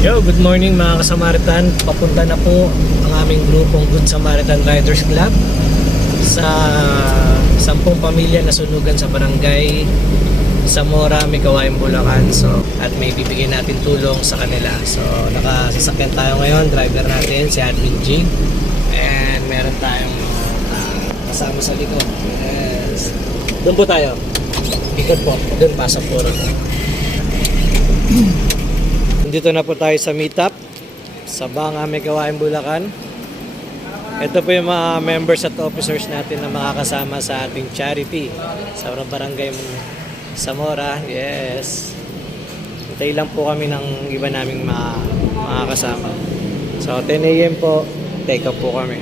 Yo, good morning mga kasamaritan. Papunta na po ang aming grupong Good Samaritan Riders Club sa 10 pamilya na sunugan sa barangay Zamora, Micawayan, Bulacan. So, at may bibigyan natin tulong sa kanila. So, nakasasakyan tayo ngayon. Driver natin si Admin Jig. And meron tayong kasama sa likod. Yes. Doon po tayo. Ikot po. Doon pasok po. Dito na po tayo sa meetup sa Banga, Micawayan, Bulacan. Ito po yung mga members at officers natin na makakasama sa ating charity sa barangay Zamora. Yes. Hintay lang po kami ng iba naming makakasama. So 10 AM po, take up po kami.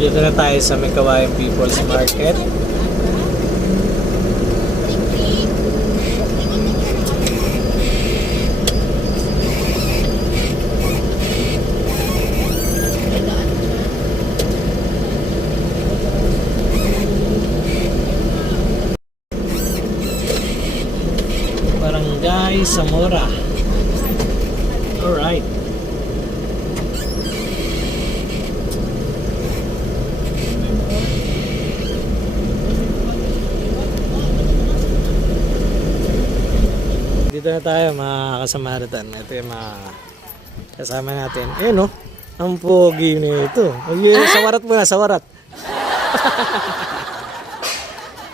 Dito na tayo sa Micawayan People's Market. Barangay Zamora. Alright. Dito na tayo mga kasamaritan. Ito yung mga kasama natin. Ayan o. Ang pogi nito. Sawarat mo na, sawarat.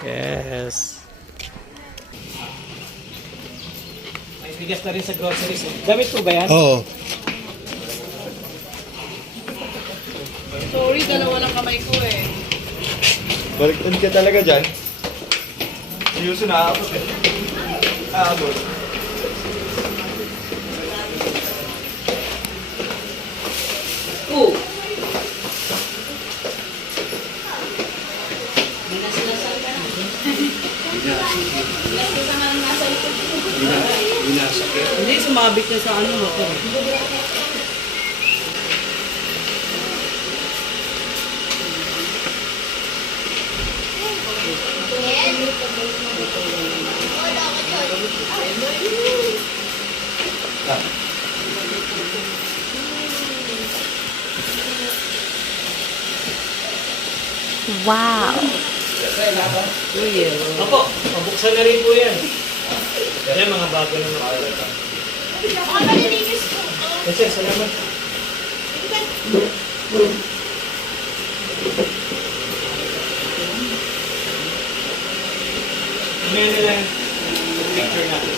Yes. Bigas na rin sa groceries. Gamit po ba yan? Oo. Sorry, dalawa ng kamay ko eh. Baliktad ka talaga dyan. Seryoso na aabot eh. Aabot. Hindi, sumabit na sa ano mo. Wow! Opo, pabuksan na rin po yan. Yan mga bago na mga. Yes, sir, salamat. Ngayon na lang picture natin.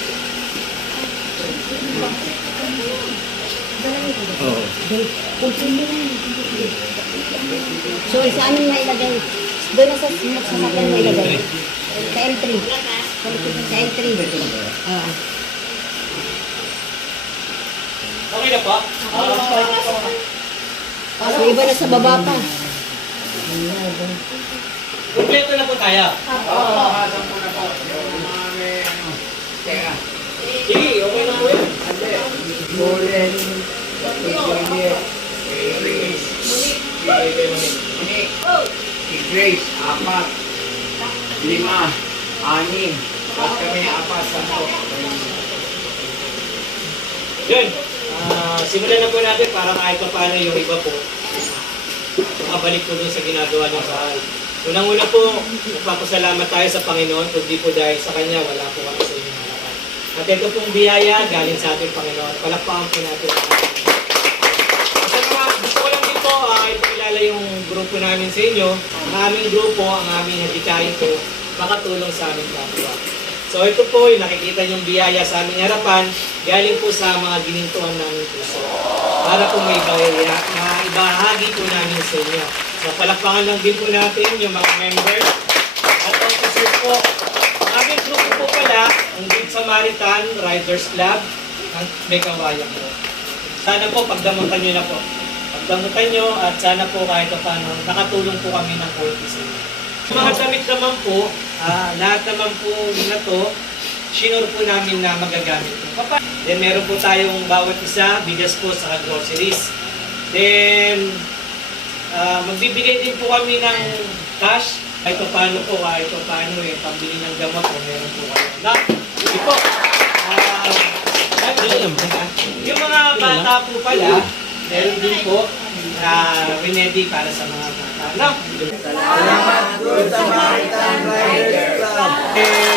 Oo. So, sa amin na ilagay? Doon na sa sasakyan na ilagay? Sa L3. Sa L3. Okay na po? So, iba na sa baba pa. Kompleto na po tayo. Sige, okay na po yan. Grace, 4, 5, 6, 7. Tapos kami na 4, 10. Yun. Simulan na po natin para kahit pa paano yung iba po makabalik po dun sa ginagawa ng bahay. Unang-una po, nagpapasalamat tayo sa Panginoon. Kung di po dahil sa Kanya, wala po kami sa inyong harapan. At ito pong biyaya galing sa ating Panginoon. Palakpakan po natin. Sa mga gusto ko lang din po, ipakilala yung grupo namin sa inyo. Ang aming grupo, ang aming hadikain po, makatulong sa aming kapwa. So ito po, yung nakikita yung biyaya sa aming harapan, galing po sa mga ginintuan namin puso. Para po may ibahagi po namin sa inyo. So palakpakan lang din po natin yung mga members at officers po. Ang aming grupo po pala, ang Good Samaritan Riders Club ng Micawayan po. Sana po pagdamutan nyo na po. Pagdamutan nyo at sana po kahit paano nakatulong po kami ng konti sa inyo. Mga damit naman po, lahat naman po na to, sinure po namin na magagamit po. Then meron po tayong bawat isa, bigas po sa groceries. Then magbibigay din po kami ng cash. Kahit paano po, pambili ng gamot kung meron po kayo. Hindi po. Yung mga nga po pala, meron din po remedy para sa mga bata. No? Salamat, Good Samaritan Riders Club!